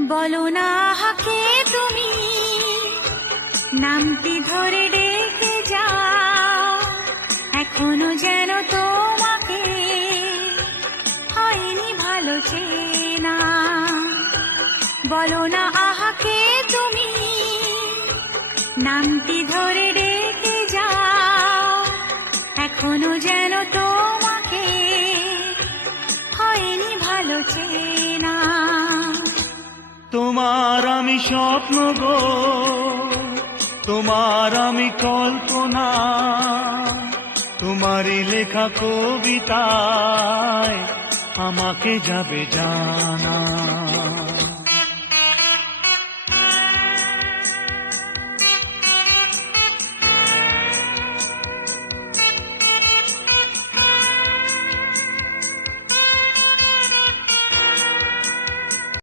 বলো না হাকে তুমি নামটি ধরে ডেকে যাও, এখনো যেন তোমাকে হয়নি ভালো চেনা। বলো না আহাকে তুমি নামটি ধরে ডেকে যাও, এখনো যেন তোমাকে হয়নি ভালো চেনা। তোমার আমি স্বপ্ন গো, তোমার আমি কল্পনা, তোমারই লেখা কবিতায় আমাকে যাবে জানা।